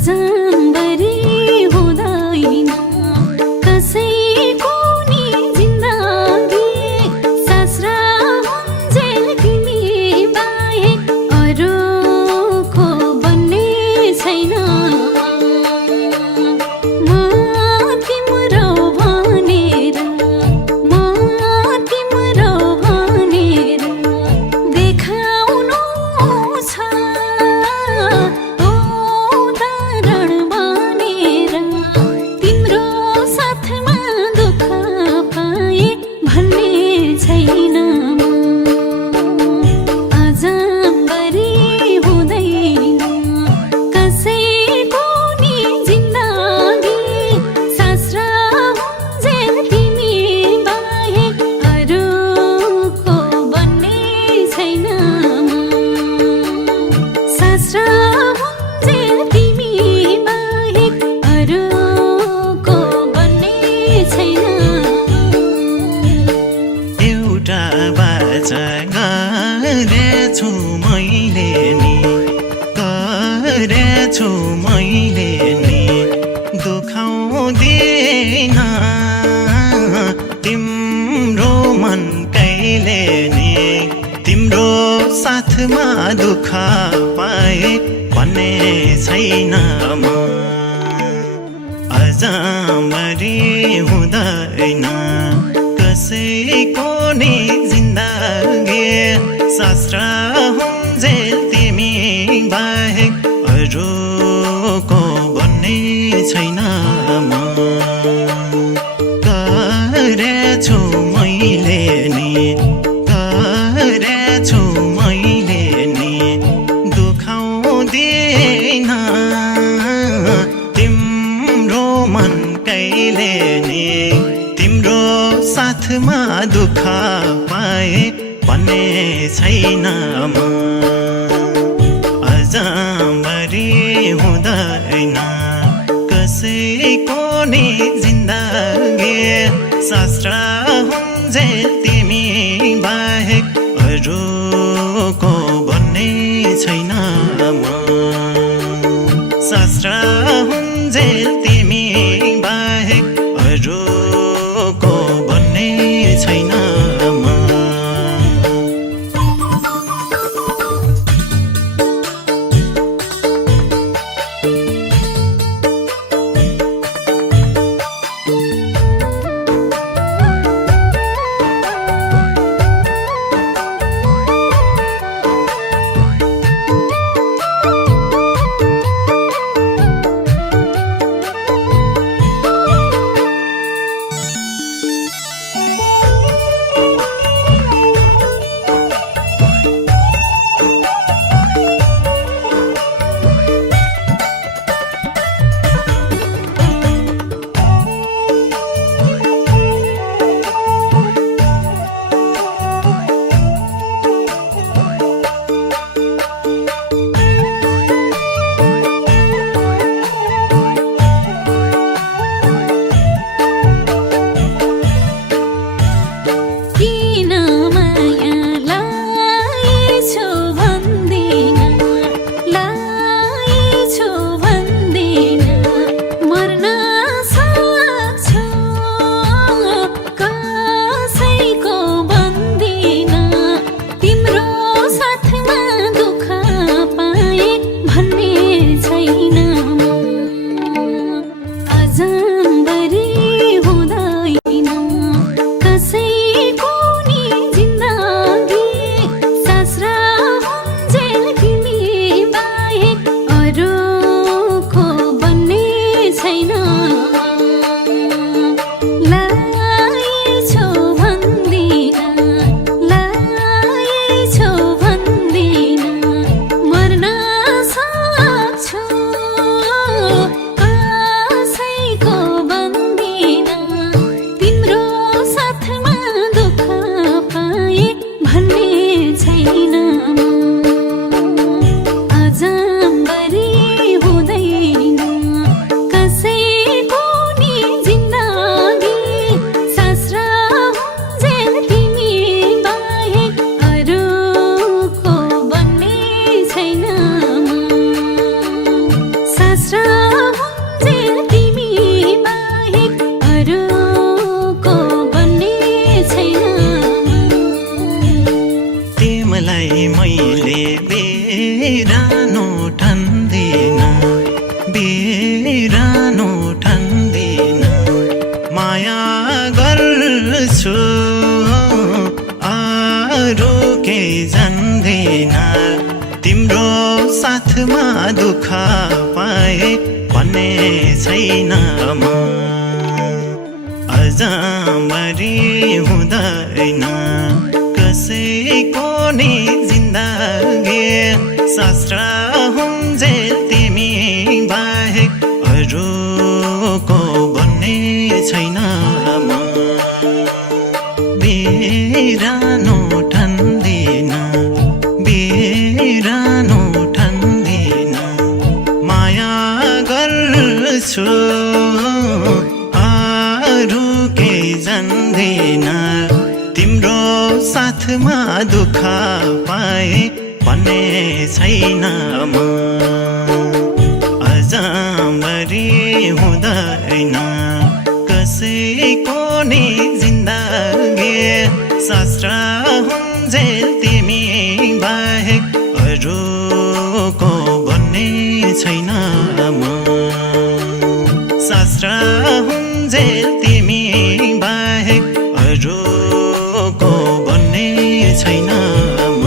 अजम्बरी हुँदैन कसैको नि जिन्दगी सासरा हुन्जेल तिमी बाहेक अरूको बन्ने छैन म तिम्रो भनेर देखाउनु छ उदाहरण बनेर तिम्रो साथमा दुःख पाए भन्ने छैन अजम्बरी हुँदैन कसैको नि जिन्दगी सासरा हुन्जेल तिमी बाहेक अरूको बन्ने छैन सासरा हुन्जेल तिमी बाहेक अरूको बन्ने छैन एउटा बाचा गरेछु मैले नि दुखाउँदिन तिम्रो मन कहिले नि तिम्रो साथमा दुःख पाए भन्ने छैन म अजम्बरी हुँदैन कसैको नि जिन्दगी सासरा हुन्जेल तिमी बाहेक अरूको बन्ने छैन म गरेछु मैले नि दुखाउँदिन तिम्रो मन कहिले नि तिम्रो साथमा दुःख पाए भन्ने छैन म अजम्बरी हुँदैन कसैको नि जिन्दगी सासरा हुन्जेल तिमी बाहेक अरूको बन्ने छैन म सासरा हुन्जेल तिमी बाहेक अरूको बन्ने छैन म शास्त्र हुन्जेल तिमी बाहेक अरूको बन्ने छैन तिमीलाई मैले बिरानो ठान्दिन बिरानो ठान्दिन माया गर्छु अरू केही जान्दिन तिम्रो साथमा दुःख पाए भन्ने छैन म अझ मरि हुँदैन कसैको नि जिन्दगी शास्त्र हुन्जेल तिमी बाहेक अरूको भन्ने छैन म बिरानो ठान्दिन बिरानो ठान्दिन माया गर्छु अरू केही जान्दिन तिम्रो साथमा दुःख पाए भन्ने छैन म अझ मरि हुँदैन कसैको नि जिन्दगी शास्त्र हुन्जेल तिमी बाहेक अरूको भन्ने छैन म शास्त्र हुन्जेल तिमी बाहेक अरूको भन्ने छैन म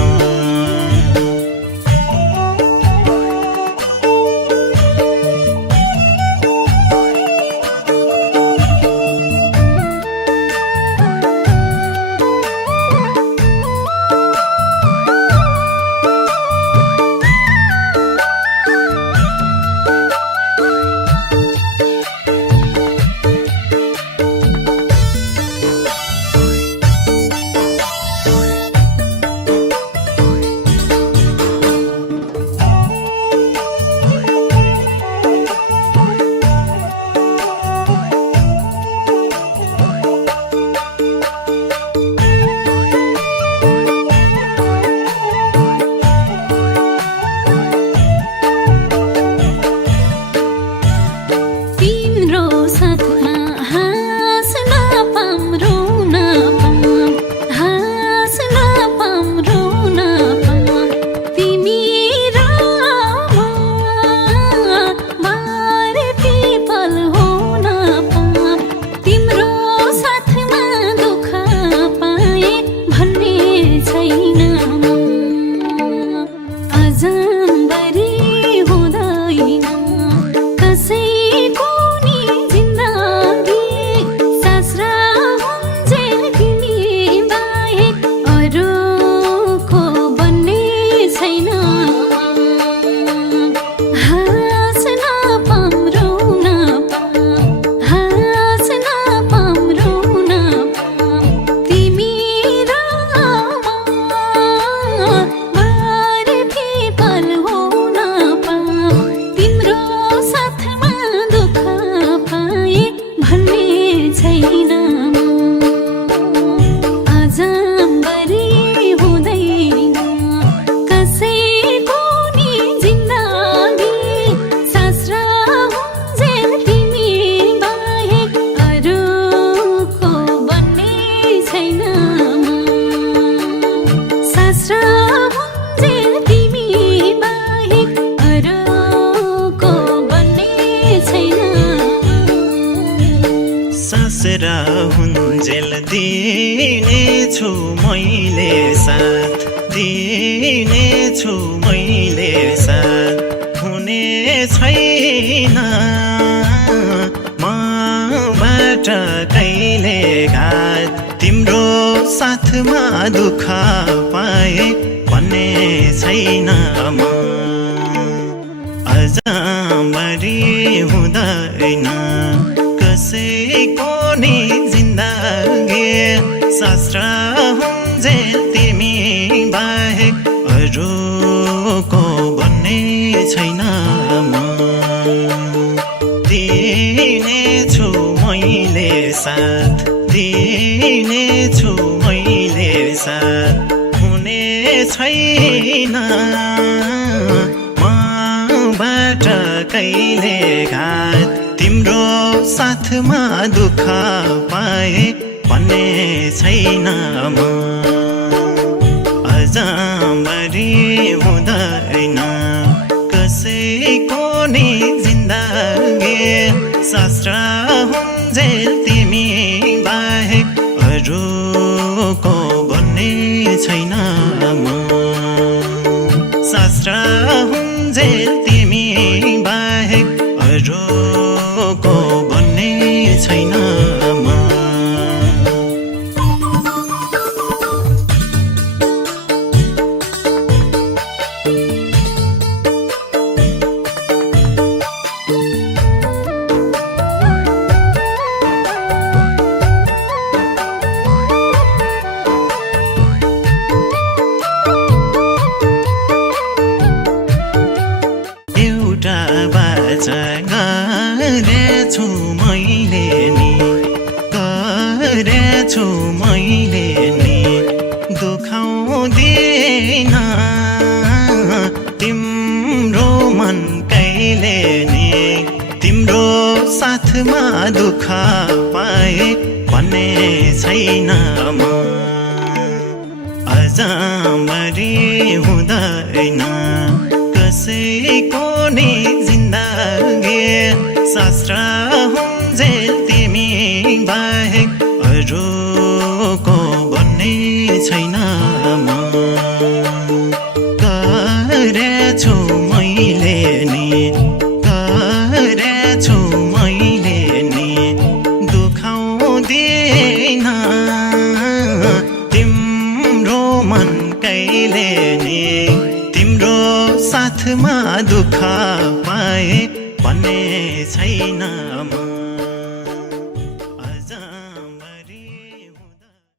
सासरा हुन्जेल दिनेछु मैले साथ दिनेछु मैले साथ हुने छैन मबाट कहिले घात तिम्रो साथमा दुःख पाए भन्ने छैन म अझ मरि हुँदैन कसैको नि जिन्दगी शास्त्र हुन्जेल तिमी बाहेक अरूको भन्ने छैन म दिनेछु मैले साथ दिनेछु मैले साथ हुने छैन मबाट कहिले घात तिम्रो साथमा दुःख पाए भन्ने छैन म अझमरी हुँदैन कसैको नि जिन्दगी शास्त्र हुन्जेल तिमी बाहेक अरूको भन्ने छैन म शास्त्र हुन्जेल तिमी बाहेक अरूको भन्ने छैन म गरेछु मैले नि गरेछु मैले नि दुखाउँदिन तिम्रो मन कहिले नि तिम्रो साथमा दुःख पाए भन्ने छैन म अझमरी हुँदैन कसैको नि जिन्दगी शास्त्र हुन्जेल तिमी बाहेक अरूको भन्ने छैन म गरेछु मैले नि गरेछु मैले नि दुखाउँदिन तिम्रो मन कहिले नि तिम्रो साथमा दुःख पाए भन्ने छैन म